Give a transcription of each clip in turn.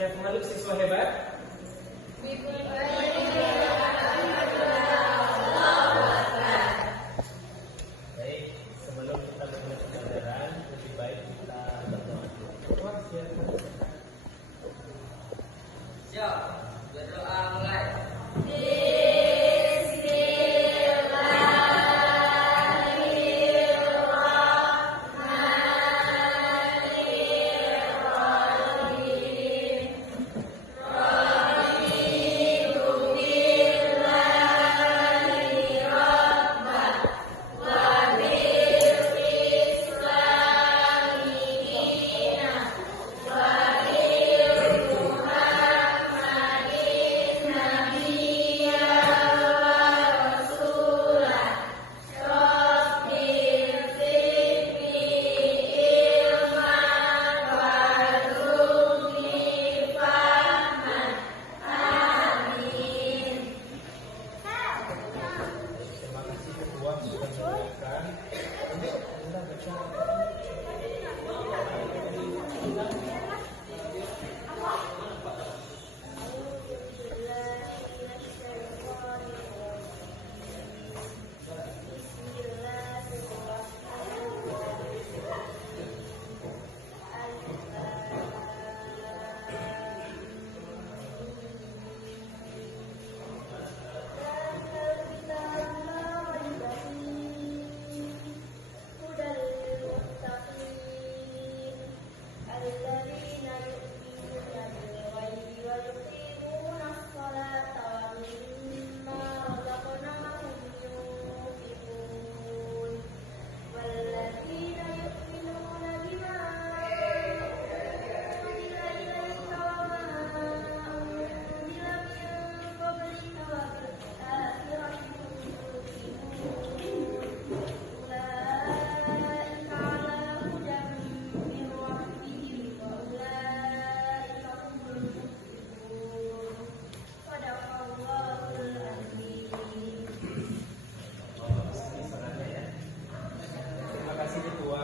Yang makhluk siswa hebat. Baik, sebelum kita mulai pembelajaran, lebih baik kita berdoa. Siap, berdoa mulai.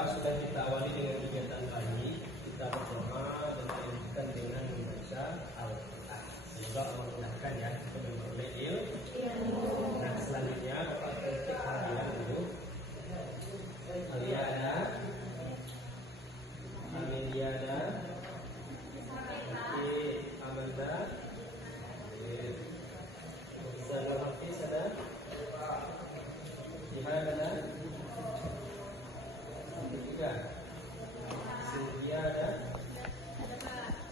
Sudah kita awali dengan kegiatan tadi, kita berdoa dan melanjutkan dengan membaca Al-Quran. Semoga Allah mudahkan ya kita memperoleh ilmu. Nah selanjutnya Bapak ketik hadiah dulu. Aliana, Ameliana, Amanda, Zalul Hafiz ada, Jihan ada. Tiga, Sylvia ada,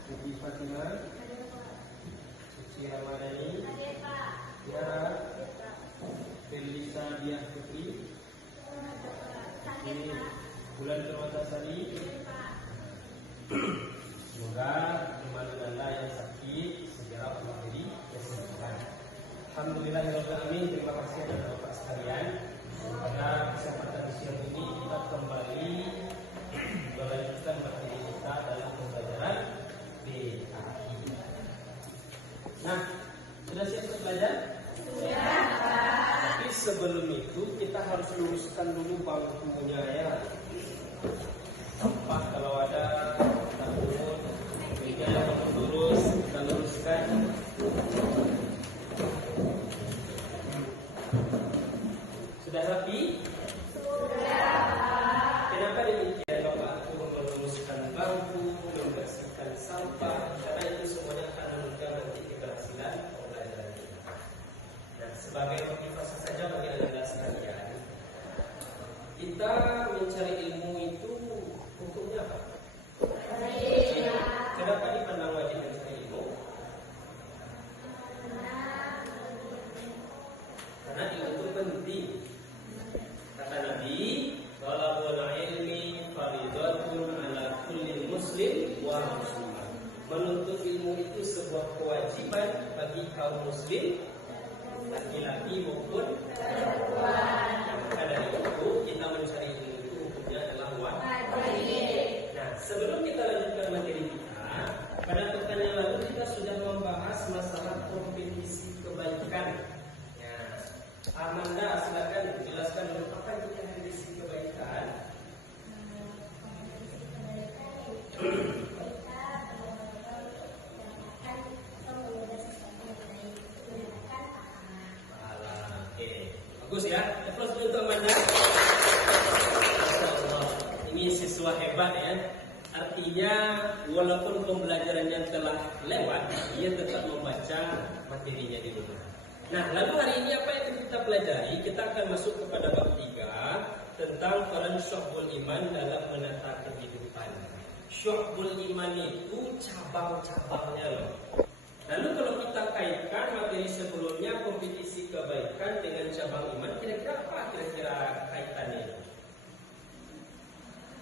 Siti Fatimah, Suci Ramadhani, Tiara, Felisa Diah Putri, Bulan Permatasari. Semoga iman yang sakit segera menjadi kesembuhan. Alhamdulillahirobbilalamin. Terima kasih kepada Bapak sekalian. Pada kesempatan siang ini kita kembali melanjutkan materi kita dalam pembelajaran BAI. Nah, sudah siap untuk belajar? Sudah. Tapi sebelum itu kita harus luruskan dulu bangkunya ya. Sampah kalau ada kita turun, meja yang lurus kita luruskan. Sudah rapi? Sudah. Kenapa demikian Bapak turun meluruskan bangku, membersihkan sampah? Karena itu semuanya akan menunjang nanti keberhasilan pembelajaran kita. Nah, sebagai motivasi saja bagi anda sekalian, kita mencari ilmu itu hukumnya apa? Kenapa dipandang wajib mencari ilmu? Karena ilmu itu penting. Kata Nabi, talabul ilmi fardhatun 'ala kulli muslim wa muslimah. Menuntut ilmu itu sebuah kewajiban bagi kaum muslim, laki-laki maupun perempuan. Maka dari itu kita mencari ilmu itu hukumnya adalah wajib. Nah, sebelum kita lanjutkan materi kita, pada pekan yang lalu kita sudah membahas masalah kompetisi kebaikan. Amanda, silakan jelaskan dulu apa itu kompetisi kebaikan. Bagus ya. Applause dulu untuk Amanda. Masya Allah. Ini siswa hebat ya. Artinya walaupun pembelajarannya telah lewat, dia tetap membaca materinya di rumah. Nah, lalu hari ini apa yang kita pelajari? Kita akan masuk kepada bab 3 tentang peran syu'bul iman dalam menata kehidupan. Syu'bul iman itu cabang-cabangnya loh. Lalu kalau kita kaitkan materi sebelumnya, kompetisi kebaikan dengan cabang iman, kira-kira apa kira-kira kaitannya?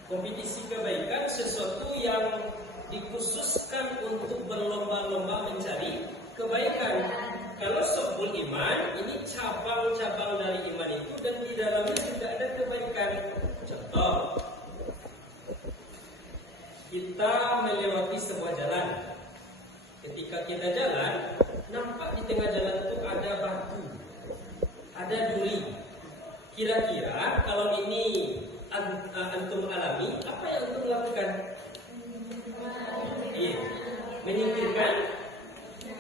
Kompetisi kebaikan sesuatu yang dikhususkan untuk berlomba-lomba mencari kebaikan. Kalau syu'bul iman, ini cabang-cabang dari iman itu dan di dalamnya juga ada kebaikan. Contoh, kita melewati sebuah jalan. Ketika kita jalan, nampak di tengah jalan itu ada batu, ada duri. Kira-kira kalau ini antum alami, apa yang antum lakukan? Iya, menyingkirkan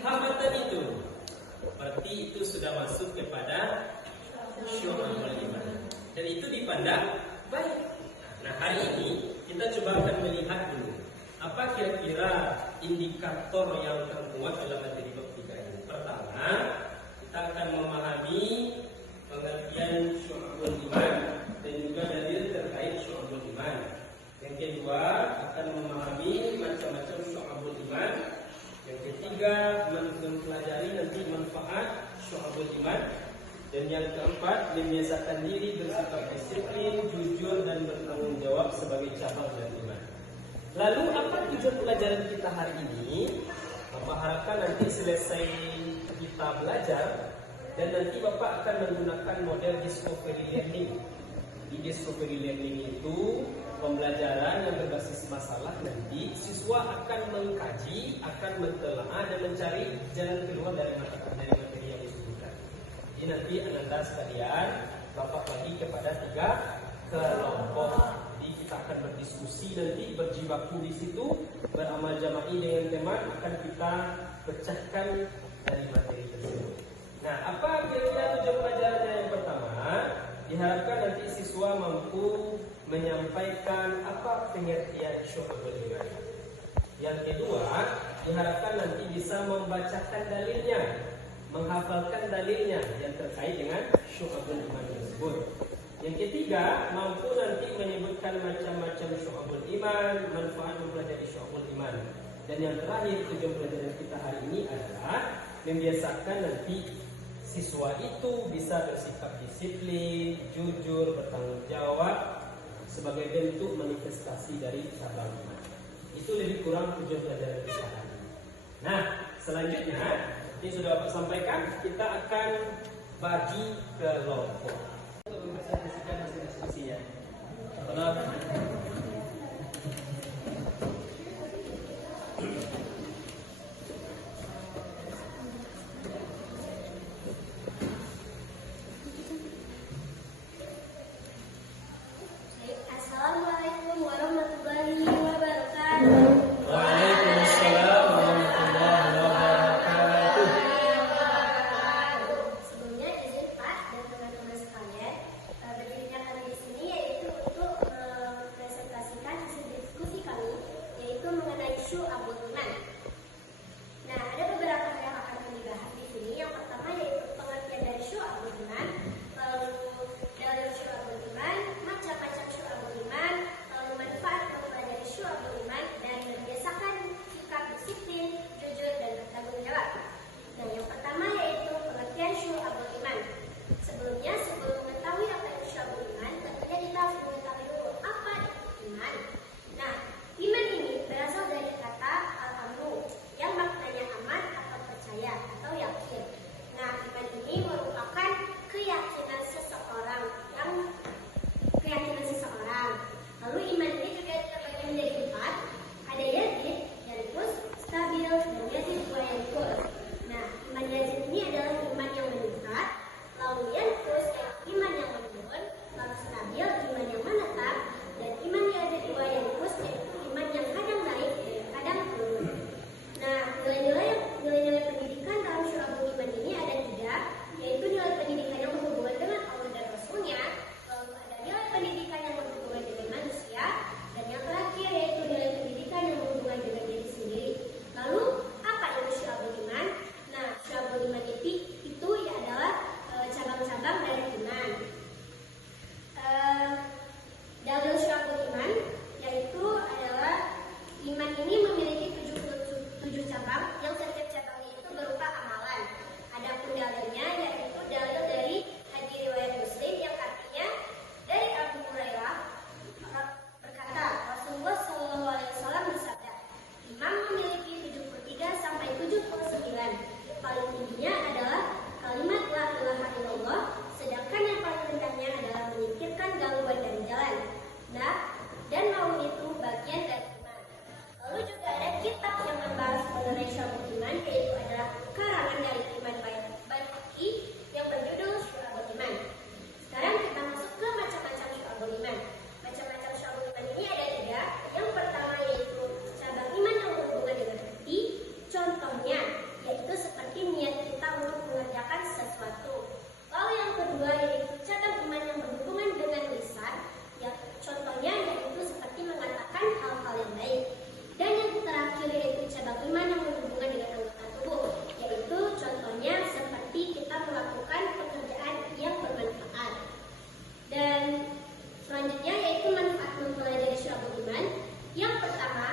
hambatan itu. Berarti itu sudah masuk kepada syu'bul iman. Dan itu dipandang baik. Nah, hari ini kita coba akan melihat dulu apa kira-kira indikator yang termuat dalam materi bab 3 ini. Pertama, kita akan memahami pengertian syu'bul iman dan juga dalil terkait syu'bul iman. Yang kedua, akan memahami macam-macam syu'bul iman. Yang ketiga, mempelajari nanti manfaat syu'bul iman. Dan yang keempat, membiasakan diri bersikap disiplin, jujur dan bertanggung jawab sebagai cabang dari iman. Lalu apa tujuan pelajaran kita hari ini? Bapak harapkan nanti selesai kita belajar dan nanti Bapak akan menggunakan model discovery learning. Di discovery learning itu pembelajaran yang berbasis masalah. Nanti siswa akan mengkaji, akan mentelaah dan mencari jalan keluar dari materi yang disebutkan. Jadi nanti Ananda sekalian, Bapak bagi kepada 3 kelompok. Jadi kita akan berdiskusi nanti, berjibaku di situ, beramal jama'i dengan teman, akan kita pecahkan dari materi tersebut. Nah, apa kira-kira tujuan pelajarannya? Yang pertama, diharapkan nanti siswa mampu menyampaikan apa pengertian syu'bul iman. Yang kedua, diharapkan nanti bisa membacakan dalilnya, menghafalkan dalilnya yang terkait dengan syu'bul iman tersebut. Yang ketiga, mampu nanti menyebutkan macam-macam syu'bul iman, manfaat mempelajari syu'bul iman. Dan yang terakhir, tujuan pelajaran kita hari ini adalah membiasakan nanti siswa itu bisa bersikap disiplin, jujur, bertanggung jawab sebagai bentuk manifestasi dari cabang iman. Itu lebih kurang tujuan pelajaran kita hari ini. Nah, selanjutnya, ini sudah Bapak sampaikan, kita akan bagi kelompok. Untuk mempresentasikan hasil diskusi ya. Assalamualaikum warahmatullahi wabarakatuh. Waalaikumsalam warahmatullahi wabarakatuh. Sebelumnya izin Pak dan teman-teman sekalian, berdirinya kami di sini yaitu untuk mempresentasikan hasil diskusi kami, yaitu mengenai syu'bul iman. Nah, ada beberapa hal yang akan kami bahas di sini. Yang pertama yaitu pengertian dari syu'bul iman, lalu dalil syu'bul iman, macam-macam syu'bul iman, lalu manfaat mempelajari syu'bul iman, dan membiasakan sikap disiplin, jujur, dan bertanggung jawab. Nah, yang pertama yaitu pengertian syu'bul iman. Sebelumnya, sebelum mengetahui apa itu syu'bul iman, tentunya kita harus mengetahui dulu apa itu iman. Nah, iman ini berasal dari kata hal-hal yang baik. Dan yang terakhir yaitu cabang iman yang berhubungan dengan anggota tubuh, yaitu contohnya seperti kita melakukan pekerjaan yang bermanfaat. Dan selanjutnya yaitu manfaat mempelajari syu'abul iman. Yang pertama,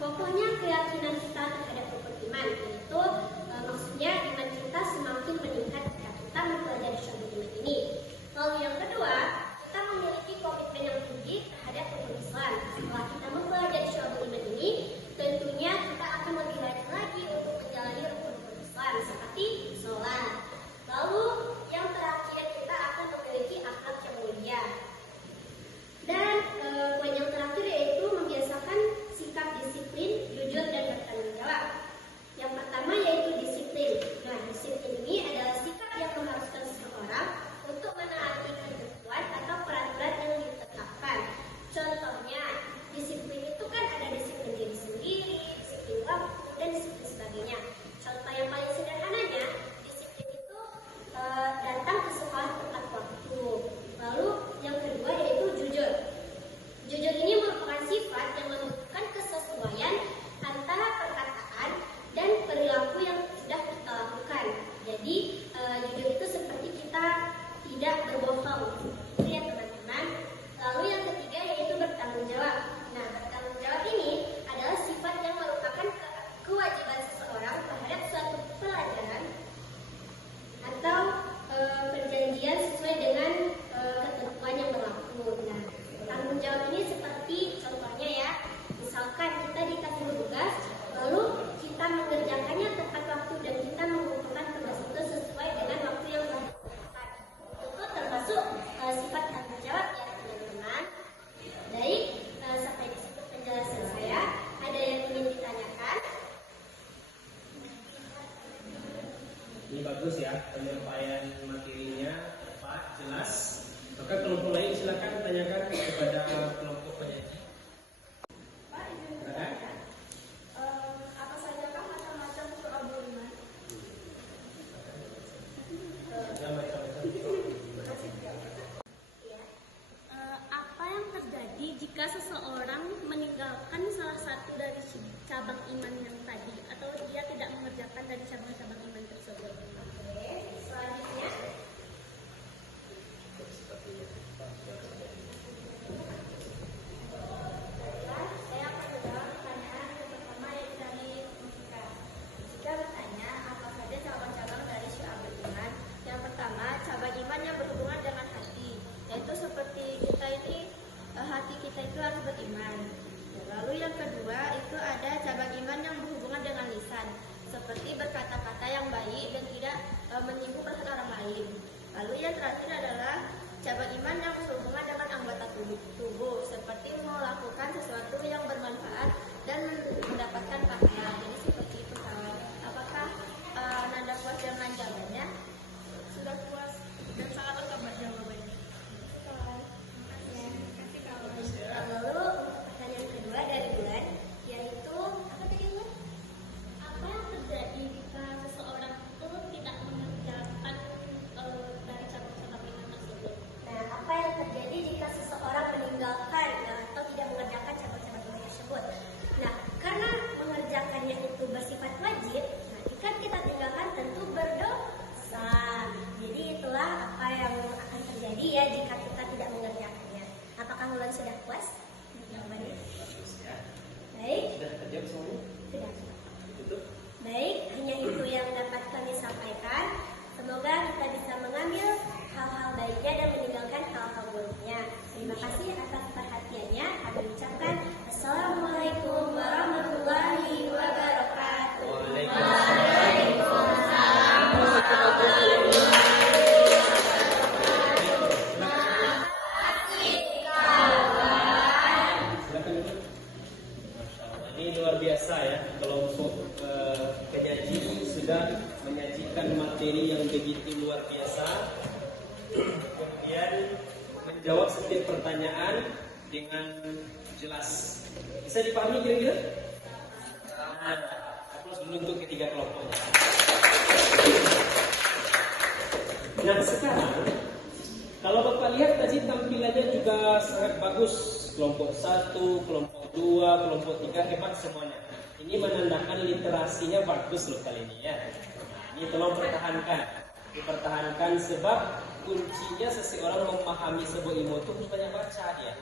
pokoknya keyakinan kita terhadap rukun iman, yaitu maksudnya iman kita semakin meningkat jika kita mempelajari syu'abul iman ini. Lalu yang kedua, kita memiliki komitmen yang tinggi terhadap rukun Islam. Setelah kita mempelajari syu'abul iman ini, tentunya kita akan lebih rajin lagi untuk menjalani rukun-rukun Islam seperti sholat. Lalu yang terakhir, kita akan memiliki akhlak yang mulia. Dan poin yang terakhir yaitu membiasakan sikap disiplin, jujur, dan bertanggung jawab. Yang pertama yaitu disiplin. Nah, disiplin ini adalah sikap yang mengharuskan seseorang untuk menaati ketentuan atau peraturan yang ditetapkan. Contohnya, disiplin itu kan ada disiplin diri sendiri, disiplin waktu, dan disiplin sebagainya. Contoh yang paling sederhananya, disiplin itu datang ke sekolah tepat waktu. Lalu yang kedua yaitu jujur. Jujur ini merupakan sifat yang membutuhkan kesesuaian antara perkataan dan perilaku yang sudah kita lakukan. Jadi jujur itu seperti kita tidak berbohong. Itu ya teman-teman. Lalu yang ketiga yaitu bertanggung jawab. Nah, bertanggung jawab ini adalah sifat yang merupakan kewajiban seseorang terhadap suatu pelajaran atau perjanjian sesuai dengan ketentuan yang berlaku. Nah, tanggung jawab ini seperti contohnya ya, misalkan kita dikasih tugas, lalu kita mengerjakannya tepat waktu dan kita mengumpulkan tugas itu sesuai dengan waktu yang telah ditentukan. Itu termasuk sifat tanggung jawab ya teman-teman. Baik, sampai di situ penjelasan saya. Ada yang ingin ditanyakan? Ini bagus ya, penyampaian materinya tepat, jelas. Maka kelompok lain silakan tanyakan kepada kelompok penyaji. Pak, izin bertanya, apa saja kan macam-macam syu'abul iman? Ada macam-macam. Ya. Apa yang terjadi jika seseorang meninggalkan salah satu dari cabang iman yang tadi atau dia tidak mengerjakan dari cabang-cabang iman tersebut? Oke, selanjutnya. Baiklah, saya akan menjawab pertanyaan yang pertama yang dari Musika. Jika bertanya apa saja cabang-cabang dari syu'abul iman? Yang pertama, cabang iman yang berhubungan dengan hati, yaitu seperti kita ini, hati kita itu harus beriman. Lalu yang kedua itu ada cabang iman yang berhubungan dengan lisan, seperti berkata-kata yang baik dan tidak menyinggung perasaan orang lain. Lalu yang terakhir adalah cabang iman yang berhubungan dengan anggota tubuh, seperti melakukan sesuatu yang bermanfaat dan mendapatkan pahala. Jadi seperti itu. Apakah Nanda puas dengan jawabannya? Sudah puas dan sangat lengkap jawabannya. Lalu pertanyaan kedua dari Bulan, yaitu apa tadi Bulan? Apa yang terjadi jika seseorang itu tidak mengerjakan dari cabang-cabang iman tersebut? Nah, apa yang terjadi jika seseorang meninggalkan atau tidak mengerjakan cabang-cabang iman tersebut? Nah, karena mengerjakannya itu bersifat wajib, nah jika kita tinggalkan tentu berdosa. Jadi itulah apa yang akan terjadi ya jika kita tidak mengerjakannya. Apakah Bulan sudah puas jawabannya? Bagus ya. Baik, Sudah terjawab semuanya? sudah. Tutup. Baik, hanya itu yang dapat kami sampaikan. Semoga kita bisa mengambil hal-hal baiknya dan meninggalkan hal-hal buruknya. Terima kasih atas perhatiannya. Kami ucapkan Assalamualaikum warahmatullahi wabarakatuh. Silakan dulu. Masya Allah. Ini luar biasa ya, kelompok penyaji sudah menyajikan materi yang begitu luar biasa. Kemudian menjawab setiap pertanyaan dengan jelas. Bisa dipahami kira-kira? Aplaus dulu untuk ketiga kelompoknya. Nah sekarang, kalau Bapak lihat tadi tampilannya juga sangat bagus. Kelompok 1, kelompok 2, kelompok 3 hebat semuanya. Ini menandakan literasinya bagus loh kali ini ya. Nah, ini tolong dipertahankan sebab kuncinya seseorang memahami sebuah ilmu itu harus banyak baca ya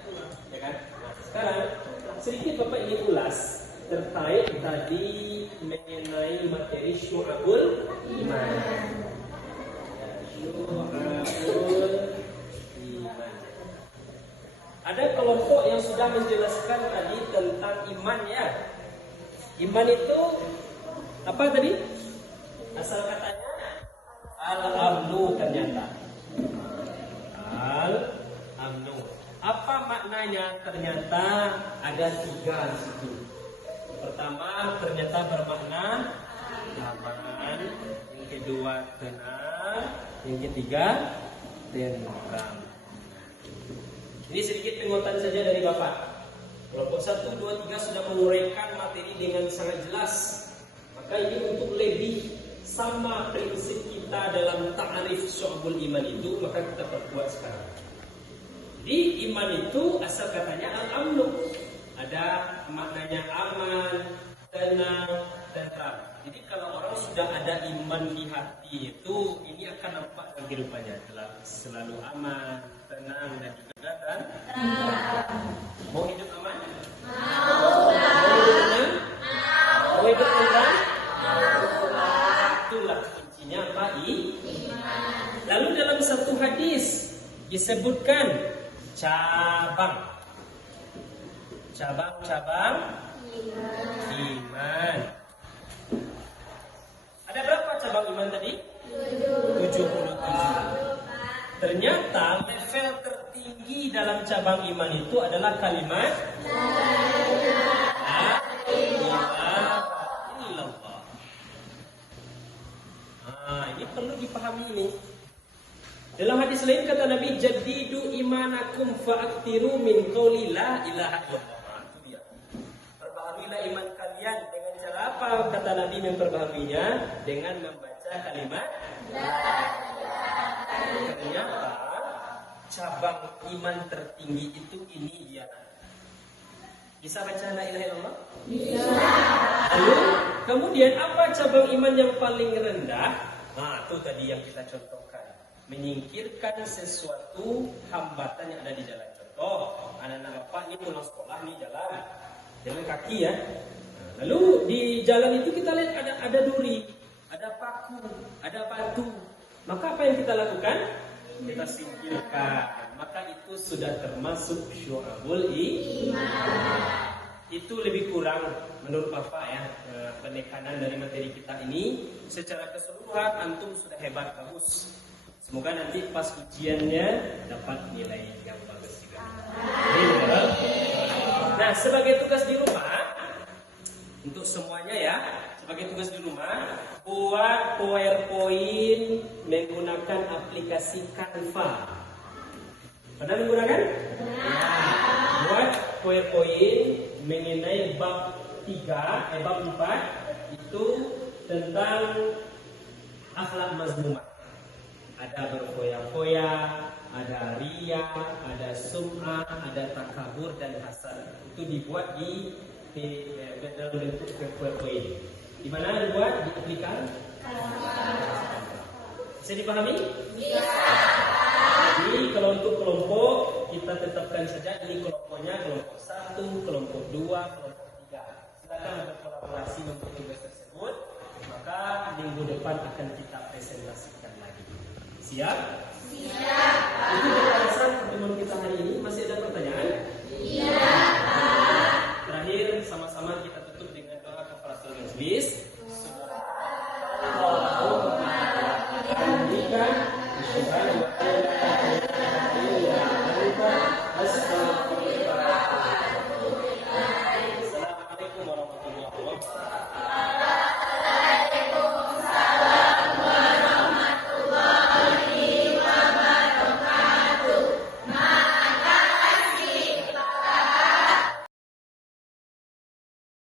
kan? Nah, sekarang sedikit Bapak ingin ulas terkait tadi mengenai materi syu'abul iman. Syu'abul iman. Ada kelompok yang sudah menjelaskan tadi tentang iman ya. Iman itu apa tadi? Asal katanya al-amnu ternyata. Al-amnu. Apa maknanya? Ternyata ada 3 di situ. Pertama ternyata bermakna aman, yang kedua tenang, yang ketiga tentram. Ini sedikit penguatan saja dari Bapak. Kelompok 1, 2, 3 sudah menguraikan materi dengan sangat jelas. Maka ini untuk lebih sama prinsip kita dalam ta'arif syu'abul iman itu, maka kita perkuat sekarang. Di iman itu asal katanya al-amnu. Ada maknanya aman, tenang, tentram. Jadi kalau orang sudah ada iman di hati itu, ini akan nampak dalam kehidupannya. Selalu aman, tenang, dan juga tentram. Mau hidup aman? Mau hidup tenang? Mau hidup tentram? Itulah kuncinya apa? Iman. Lalu dalam satu hadis disebutkan cabang-cabang iman. Ada berapa cabang iman tadi? 77. Ternyata level tertinggi dalam cabang iman itu adalah kalimat La ilaha illallah. Ini perlu dipahami ini. Dalam hadis lain kata Nabi, jadidu imanakum fa'aktiru min qawli la ilaha illallah. Itu dia. Perbaharuilah iman kalian dengan cara apa? Kata Nabi memperbaharuinya dengan membaca kalimat la ilaha illallah. Ternyata cabang iman tertinggi itu ini dia. Bisa baca la ilaha illallah? Bisa. Lalu kemudian apa cabang iman yang paling rendah? Nah, itu tadi yang kita contohkan. Menyingkirkan sesuatu hambatan yang ada di jalan. Contoh, anak-anak Bapak ini pulang sekolah nih jalan kaki ya. Lalu di jalan itu kita lihat ada duri, ada paku, ada batu. Maka apa yang kita lakukan? Kita singkirkan. Maka itu sudah termasuk syu'abul iman. Itu lebih kurang menurut Bapak ya, penekanan dari materi kita ini. Secara keseluruhan antum sudah hebat, bagus. Semoga nanti pas ujiannya dapat nilai yang bagus juga. Nah, sebagai tugas di rumah, untuk semuanya ya, sebagai tugas di rumah, buat PowerPoint menggunakan aplikasi Canva. Pernah menggunakan? Buat PowerPoint mengenai bab 4 itu tentang akhlak mazmumah. Ada berfoya-foya, ada riya, ada sum'ah, ada takabur dan hasad. Itu dibuat di dalam bentuk PowerPoint. Di mana dibuat? Di aplikasi. Bisa dipahami? Bisa. Jadi kalau untuk kelompok kita tetapkan saja ini kelompoknya kelompok 1, kelompok 2, kelompok 3. Silakan berkolaborasi untuk tugas tersebut. Maka minggu depan akan kita presentasikan lagi. Siap? Siap. Itu berdasarkan pertemuan kita hari ini. Masih ada pertanyaan? Iya. Terakhir sama-sama kita tutup dengan doa kafaratul majlis. Subhanallah.